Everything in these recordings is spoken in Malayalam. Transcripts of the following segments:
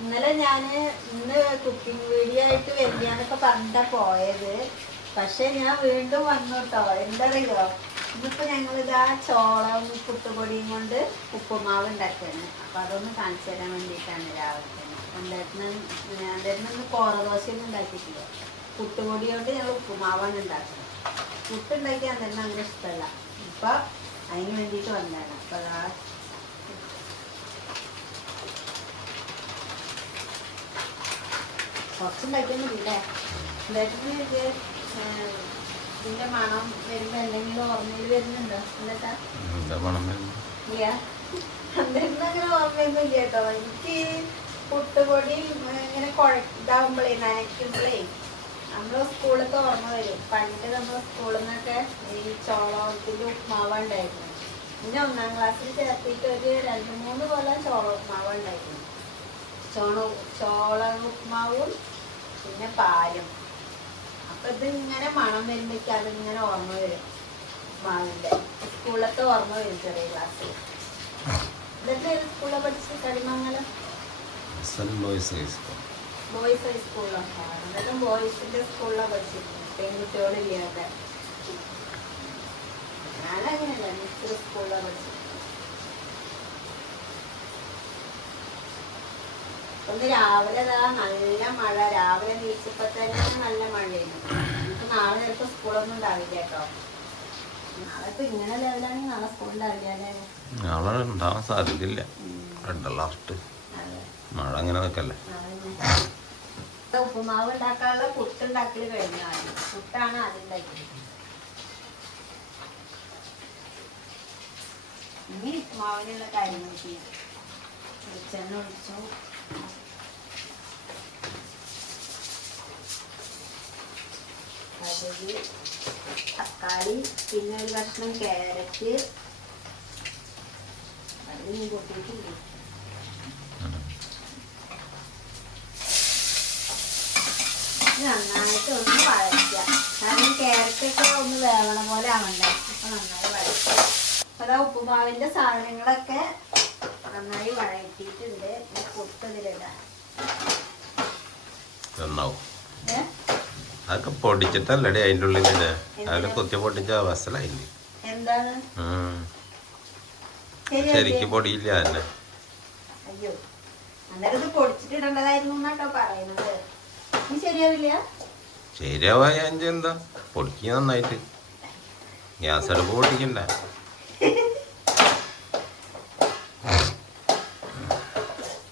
ഇന്നലെ ഞാൻ ഇന്ന് കുക്കിംഗ് വീഡിയോ ആയിട്ട് വരികയാന്നൊക്കെ പറഞ്ഞിട്ടാ പോയത്. പക്ഷെ ഞാൻ വീണ്ടും വന്നു കേട്ടോ എന്താ അറിയോ ഇന്നിപ്പോ ഞങ്ങളിതാ ചോളം പുട്ടുപൊടിയും കൊണ്ട് ഉപ്പുമാവ് ഉണ്ടാക്കുകയാണ് അപ്പൊ അതൊന്ന് കാണിച്ചു തരാൻ വേണ്ടിയിട്ടാണ് രാവിലെ എന്തായിരുന്നു? എന്തായിരുന്നു? ഇന്ന് കോറദോശയൊന്നും ഉണ്ടാക്കിയിട്ടില്ല? പുട്ടുപൊടി കൊണ്ട് ഞങ്ങൾ ഉപ്പുമാവാണ് ഉണ്ടാക്കുന്നത്. പുട്ടുണ്ടാക്കി അന്നേരം അങ്ങനെ ഇഷ്ടമല്ല. ഇപ്പൊ അതിന് വേണ്ടിയിട്ട് വന്നതാണ്. അപ്പൊ അതാ പറ്റുന്നില്ലേ ഇല്ലേ എന്തായാലും ഇത് ഏഹ്, ഇതിന്റെ മണം വരുമ്പോ എന്തെങ്കിലും ഓർമ്മയിൽ വരുന്നുണ്ടോ? എന്നിട്ടാ? ഇല്ല. എന്തെങ്കിലും അങ്ങനെ ഓർമ്മയൊന്നും ഇല്ല കേട്ടോ. എനിക്ക് പുട്ടുപൊടി ഇങ്ങനെ കുഴ നനയ്ക്കുമ്പോഴേ നമ്മൾ സ്കൂളിലത്തെ ഓർമ്മ വരും. പണ്ട് നമ്മൾ സ്കൂളിൽ നിന്നൊക്കെ ഈ ചോളത്തിന്റെ ഉപ്മാവ് ഉണ്ടായിരുന്നു പിന്നെ ഒന്നാം ക്ലാസ്സിൽ ചേർത്തിട്ട് ഒരു രണ്ട് മൂന്ന് കൊല്ലം ചോള ഉപ്മാവ് ഉണ്ടായിരുന്നു ചോള ചോള ഉപ്മാവും പിന്നെ പാലും. അപ്പൊ ഇത് ഇങ്ങനെ മണം വരുമ്പോഴേക്കും അതിങ്ങനെ ഓർമ്മ വരും. മാവിന്റെ സ്കൂളിലത്തെ ഓർമ്മ വരും ചെറിയ ക്ലാസ്സിൽ. ഇതൊക്കെ സ്കൂളിൽ പഠിച്ച കളിമംഗലം. ബോയ്സ് ഹൈ അന്നേരം ബോയ്സിന്റെ സ്കൂളിലാണ് പഠിച്ചിട്ടുണ്ട് പെൺകുട്ടികളില്ലാതെ ഞാനങ്ങനെയല്ല മിക്സ്ഡ് സ്കൂളിലാണ് പഠിച്ചത്. ഒന്ന് രാവിലെ നല്ല മഴ. രാവിലെ നീച്ചപ്പോ തന്നെ നല്ല മഴയായിരുന്നു. നമുക്ക് നാളെ ചിലപ്പോ സ്കൂളൊന്നും ഉണ്ടാവില്ല കേട്ടോ. നാളെ ഇപ്പൊ ഇങ്ങനെ ലെവലാണെങ്കിൽ നാളെ സ്കൂൾ ഉണ്ടാവില്ല അല്ലേ? നാളെ ഉണ്ടാവാൻ സാധ്യതയില്ല. റെഡ് അലർട്ട് മഴ അങ്ങനെ നിൽക്കല്ലേ. ഉപ്പുമാവ് ഉണ്ടാക്കാനുള്ള പുട്ട് ഉണ്ടാക്കൽ കഴിഞ്ഞു ആദ്യം. പുട്ടാണ് ആദ്യം ഉണ്ടാക്കിയത്. ഇനി ഉപ്പുമാവിനുള്ള കാര്യങ്ങൾ ചെയ്യാം വെളിച്ചെണ്ണ ഒഴിച്ചു. കടുക് തക്കാളി പിന്നെ ഒരു കഷ്ണം ക്യാരറ്റ്. കൂട്ടിയിട്ടില്ലേ ഇത് നന്നായിട്ട് ഒന്ന് വഴറ്റുക. കാരണം ക്യാരറ്റൊക്കെ ഒന്ന് വേവണ പോലെ ആവണ്ടേ? അപ്പൊ നന്നായി വഴറ്റുക. അപ്പൊ അതാ ഉപ്പുമാവിന്റെ സാധനങ്ങളൊക്കെ നന്നായി വഴറ്റിയിട്ടുണ്ട്. ഇനി പുട്ട് ഇതിലിടാം നന്നാവും? അതൊക്കെ പൊടിച്ചിട്ടല്ലേ അതിന്റെ ഉള്ളിൽ അതിൽ കുത്തി പൊട്ടിച്ച എന്താണ്? ശരിക്ക് പൊടിയില്ല തന്നെ. അയ്യോ. അന്നേരം ഇത് പൊടിച്ചിട്ട് ഇടേണ്ടതായിരുന്നു എന്നാട്ടോ പറയുന്നത്. ഇനി ശരിയാവില്ല? ശരിയാവായ അഞ്ച് എന്താ? പൊടിക്കുക നന്നായിട്ട്. ഗ്യാസ് അടുപ്പ് പൊട്ടിക്കണ്ട.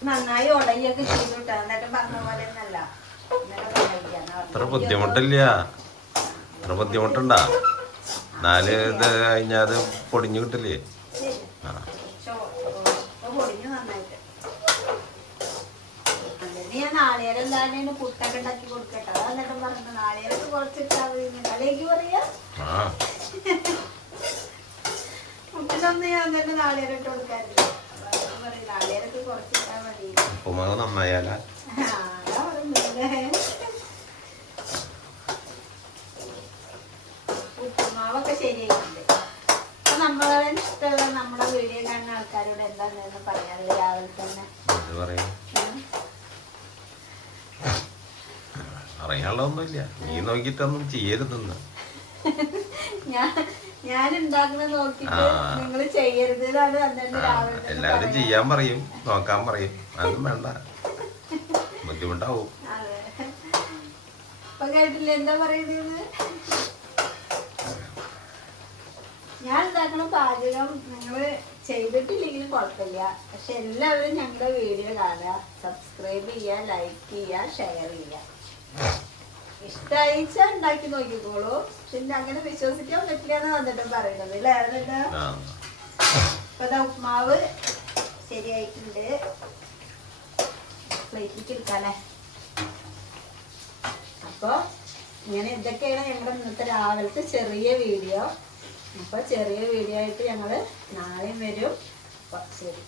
നന്നായി ഉടയൊക്കെ ചെയ്തു കേട്ടോ എന്നിട്ട് പറഞ്ഞ പോലെ ഒന്നല്ല. അത്ര. ബുദ്ധിമുട്ടില്ല. അത്ര ബുദ്ധിമുട്ടുണ്ടാ? നാല് ഇത് കഴിഞ്ഞാൽ അത് പൊടിഞ്ഞു കിട്ടില്ലേ? ആ. എന്താണ് പുട്ടൊക്കെ ഉണ്ടാക്കി കൊടുക്കട്ടെ. അതാ പറഞ്ഞു നാളികേരൊക്കെ കുറച്ചിട്ടാ അല്ലെങ്കിൽ പറയാ? പുട്ടിനൊന്നും ഞാൻ ഇട്ട് കൊടുക്കാറില്ല. ഉപ്പുമാവ് നന്നായാല. ഉപ്പുമാവൊക്കെ ശരിയായിട്ടുണ്ട്. അപ്പൊ നമ്മളെ ഇഷ്ടമുള്ള നമ്മുടെ വീഡിയോ കാണുന്ന ആൾക്കാരോട് എന്താണെന്ന് പറയാറില്ല രാവിലെ തന്നെ. നീ നോക്കിയിട്ടൊന്നും ചെയ്യരുതെന്ന്. എല്ലാവരും ചെയ്യാൻ പറയും നോക്കാൻ പറയും. അതൊന്നും വേണ്ട. ബുദ്ധിമുട്ടാവും. ഞാൻ ഉണ്ടാക്കുന്ന പാചകം നിങ്ങൾ ചെയ്തിട്ടില്ലെങ്കിലും കുഴപ്പമില്ല. പക്ഷെ എല്ലാവരും ഞങ്ങളുടെ വീഡിയോ കാണുക സബ്സ്ക്രൈബ് ചെയ്യുക ലൈക്ക് ചെയ്യുക ഷെയർ ചെയ്യുക. ഇഷ്ടമായിച്ച ഉണ്ടാക്കി നോക്കിക്കോളൂ. പിന്നെ അങ്ങനെ വിശ്വസിക്കാൻ പറ്റില്ല എന്ന് വന്നിട്ടും പറയണത് അല്ലേ എന്നിട്ട് ഇപ്പൊ ഉപ്മാവ് ശരിയായിട്ടുണ്ട്. പ്ലേറ്റിലേക്ക് എടുക്കാല്ലേ? അപ്പൊ ഇങ്ങനെ ഇതൊക്കെയാണ് ഞങ്ങളുടെ ഇന്നത്തെ രാവിലത്തെ ചെറിയ വീഡിയോ? അപ്പൊ ചെറിയ വീഡിയോ ആയിട്ട് ഞങ്ങൾ നാളെയും വരും. ശരി.